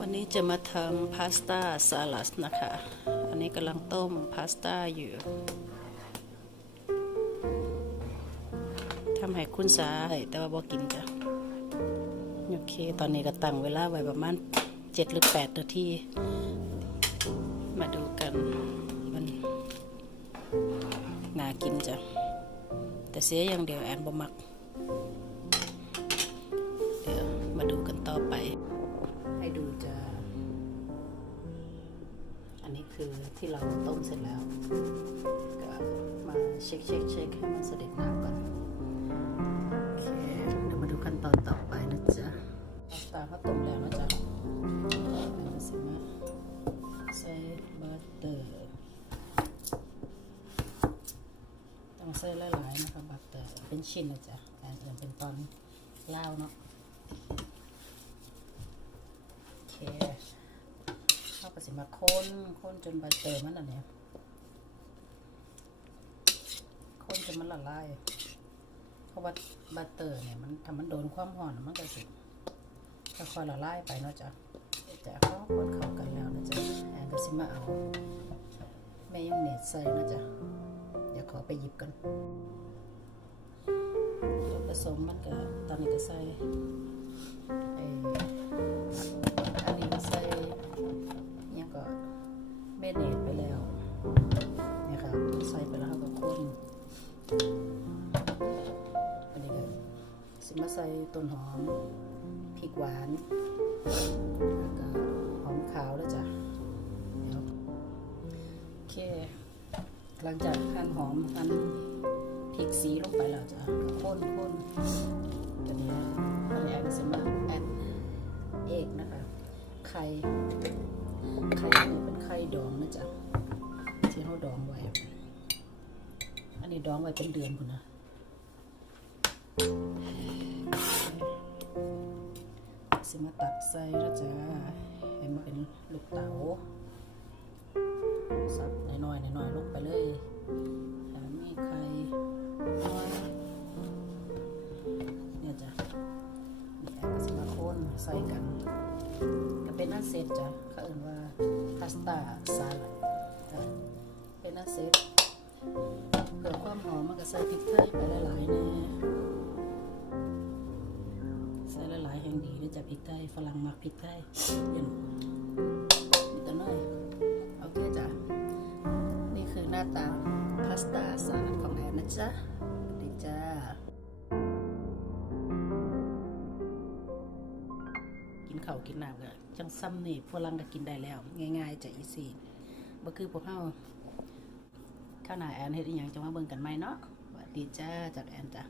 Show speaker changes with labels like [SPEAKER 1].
[SPEAKER 1] วันนี้จะมาทำพาสต้าสลัดนะคะ อันนี้กำลังต้มพาสต้าอยู่ ทำให้คุณสาแต่ว่าบอกินจ้ะ โอเค ตอนนี้ก็ตั้งเวลาไว้ประมาณเจ็ดหรือแปดนาที มาดูกันมันน่ากินจ้ะ แต่เสียอย่างเดียวแอนบ่มัก เดี๋ยวมาดูกันต่อไป ให้ดูจะ อันนี้คือที่เราต้มเสร็จแล้ว ก็มาเช็คเช็คเช็คให้มันเสด็จน้ำก่อน โอเค เดี๋ยวมาดูขั้นตอนต่อไปนะจ๊ะพาสต้าเขาต้มแล้วนะจ๊ะเราสิมาใส่บัตเตอร์ต้องใส่หลายๆนะคะบัตเตอร์เป็นชิ้นนะจ๊ะแต่อื่นเป็นตอนเล่าเนาะ โอเคเรา ก็สิมาค้นค้นจนใบเตยมันอันเนี้ยค้นจนมันละลายเพราะว่าบัตเตอร์เนี่ยมันถ้ามันโดนความร้อนมันก็สิค่อยๆละลายไปเนาะจ๊ะแต่เขาคนเข้ากันแล้วนะจ๊ะแอนก็สิมาเอาแมยองเนสใส่นะจ๊ะเดี๋ยวขอไปหยิบกันผสมมันก็ตอนนี้ก็ใส่ไอ้ อันนี้ก็สิมาใส่ต้นหอมพริกหวานแล้วก็หอมขาวแล้วจ้ะเดี๋ยวโอเค หลังจากหั่นหอมหั่นพริกสีลงไปแล้วจ้ะก็คนคนตัวนี้ตอนนี้ก็สิมาแอดเอกนะคะไข่ไข่เป็นไข่ดองนะจ๊ะ นนี้ดองไว้เป็นเดือนคุณนะสิมาตักใส่แล้วจ้าให้มันเป็นลูกเต๋าสับน้อยๆน้อยๆลงไปเลยแล้วมีไข่เนี่ยจ้ะนี่แอนก็สิมาโคนใส่กัน ก็เป็นนั่นเสร็จจ้ะเขาเอ่นว่าพาสต้าสลัดเป็นนั่นเสร็จ พื่อความหอมมันก็ใส่พริกไทยไปหลายๆแน่ใส่หลายๆแห่งดีด้วยจ้ะพริกไทยฝรั่งมักพริกไทยเห็นมีแต่น้อยโอเคจ้ะนี่คือหน้าตาพาสต้าสลัดของแอนนะจ๊ะดีจ้ากินข้าวกินน้ำก็จังซ้ำนี่ฝรั่งก็กินได้แล้ว ง่ายๆจะอีซีบ่คือพวกเฮา ข้าหนาแอนเฮ็ดอีหยังจะมาเบิ่งกันไหมเนาะสวัสดีจ้าจากแอนจ้ะ